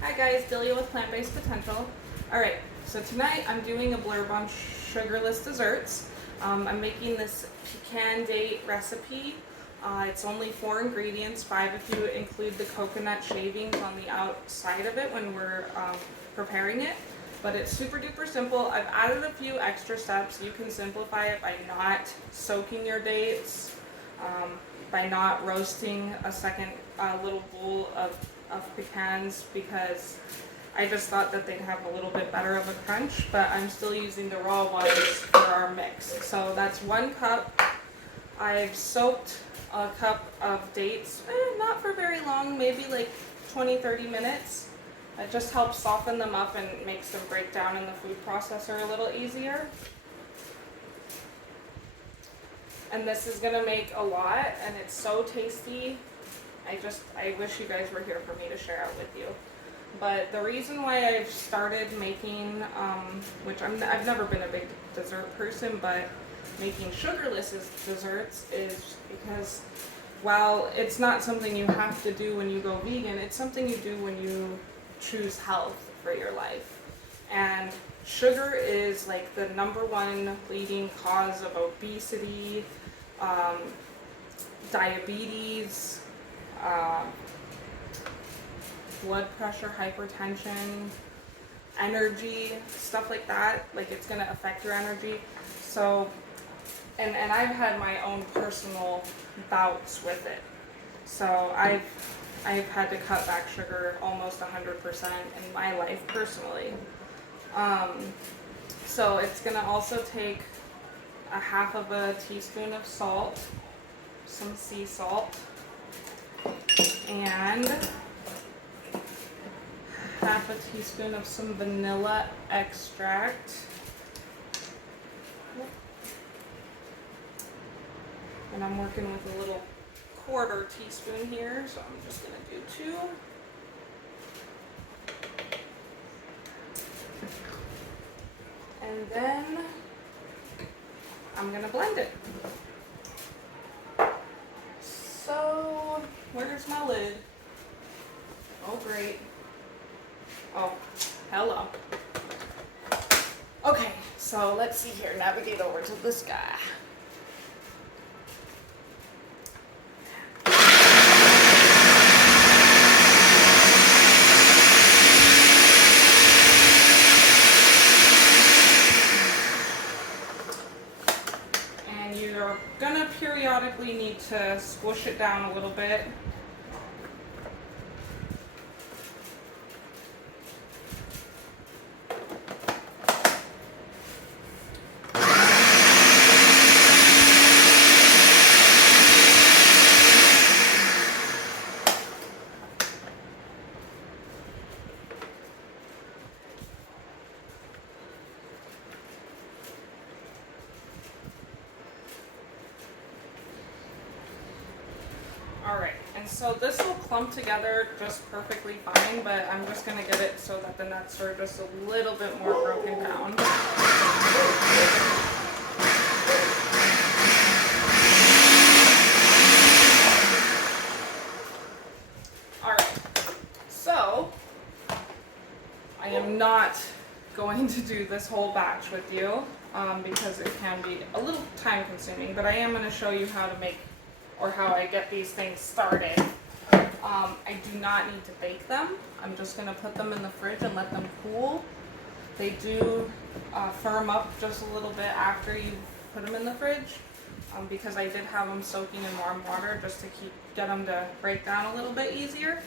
Hi guys, Delia with Plant-Based Potential. Alright, so tonight I'm doing a blurb on sugarless desserts. I'm making this pecan date recipe. It's only 4 ingredients, 5 if you include the coconut shavings on the outside of it when we're preparing it. But it's super duper simple. I've added a few extra steps. You can simplify it by not soaking your dates, by not roasting a second little bowl of pecans, because I just thought that they'd have a little bit better of a crunch, but I'm still using the raw ones for our mix. So that's 1 cup. I've soaked a cup of dates, not for very long, maybe like 20-30 minutes. It just helps soften them up and makes them break down in the food processor a little easier. And this is gonna make a lot, and it's so tasty. I wish you guys were here for me to share it with you. But the reason why I've started making, which I've never been a big dessert person, but making sugarless desserts is because while it's not something you have to do when you go vegan, it's something you do when you choose health for your life. And sugar is like the #1 leading cause of obesity, diabetes, blood pressure, hypertension, energy, stuff like that. Like, it's going to affect your energy. So, and I've had my own personal bouts with it. So I've had to cut back sugar almost 100% in my life personally. So it's going to also take a 1/2 teaspoon of salt, some sea salt, and 1/2 teaspoon of some vanilla extract. And I'm working with a little 1/4 teaspoon here, so I'm just going to do 2. And then I'm going to blend it. So, where's my lid? Oh, great. Oh, hello. Okay, so let's see here. Navigate over to this guy. And you're gonna periodically need to squish it down a little bit. Alright, and so this will clump together just perfectly fine, but I'm just going to get it so that the nuts are just a little bit more broken down. Alright, so I am not going to do this whole batch with you because it can be a little time consuming, but I am going to show you how to make, or how I get these things started. I do not need to bake them. I'm just going to put them in the fridge and let them cool. They do firm up just a little bit after you put them in the fridge, because I did have them soaking in warm water just to get them to break down a little bit easier.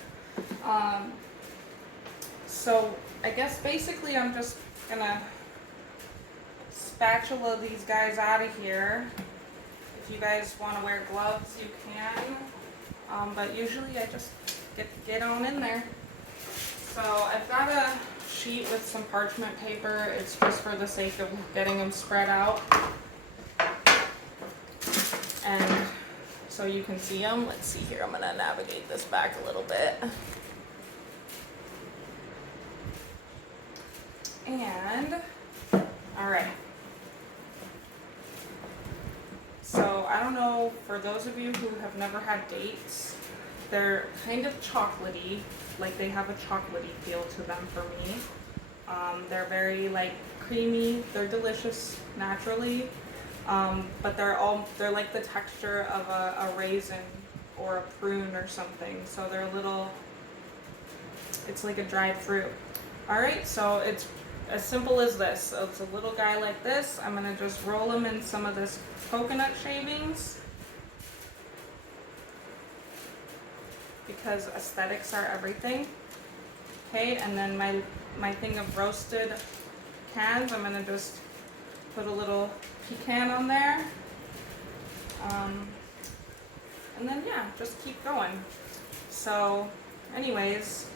So I guess basically I'm just going to spatula these guys out of here. If you guys want to wear gloves, you can, but usually I just get on in there. So I've got a sheet with some parchment paper. It's just for the sake of getting them spread out, and so you can see them. Let's see here, I'm going to navigate this back a little bit. And, alright. So I don't know, for those of you who have never had dates, They're kind of chocolatey, like they have a chocolatey feel to them for me. They're very like creamy. They're delicious naturally, but they're like the texture of a raisin or a prune or something. So they're a little. It's like a dried fruit. All right, so it's as simple as this. So it's a little guy like this. I'm gonna just roll him in some of this coconut shavings because aesthetics are everything. Okay, and then my thing of roasted pecans, I'm gonna just put a little pecan on there. And then yeah, just keep going. So anyways,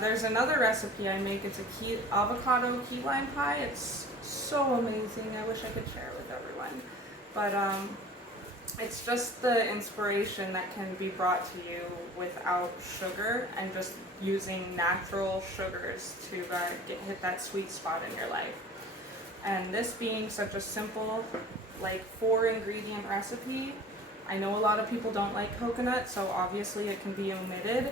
there's another recipe I make. It's a avocado key lime pie. It's so amazing. I wish I could share it with everyone. But it's just the inspiration that can be brought to you without sugar and just using natural sugars to hit that sweet spot in your life. And this being such a simple, like 4-ingredient recipe, I know a lot of people don't like coconut, so obviously it can be omitted.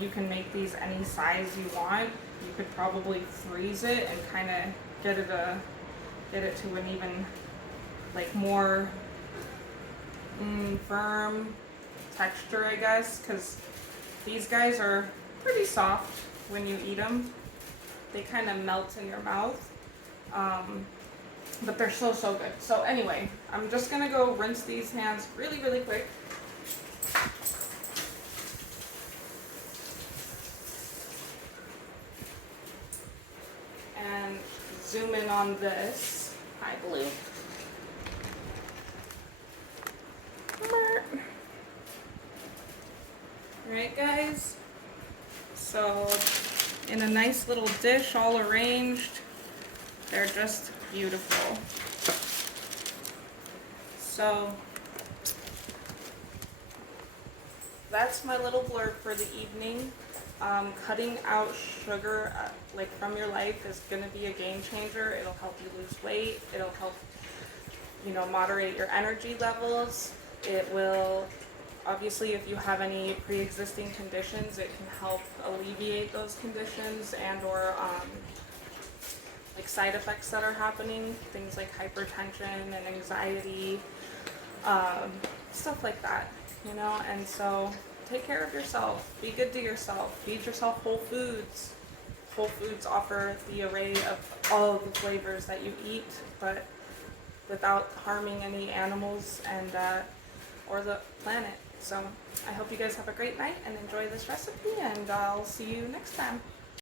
You can make these any size you want. You could probably freeze it and kind of get it to an even like more firm texture, I guess, because these guys are pretty soft when you eat them. They kind of melt in your mouth, but they're so good. So anyway, I'm just gonna go rinse these hands really quick. And zoom in on this. Hi, Blue. Alright guys, so in a nice little dish all arranged, they're just beautiful. So that's my little blurb for the evening. Cutting out sugar like from your life is going to be a game changer. It'll help you lose weight. It'll help, moderate your energy levels. It will, obviously, if you have any pre-existing conditions, it can help alleviate those conditions and or like side effects that are happening, things like hypertension and anxiety, stuff like that, and so take care of yourself, be good to yourself, feed yourself whole foods. Whole foods offer the array of all of the flavors that you eat, but without harming any animals and or the planet. So I hope you guys have a great night and enjoy this recipe, and I'll see you next time.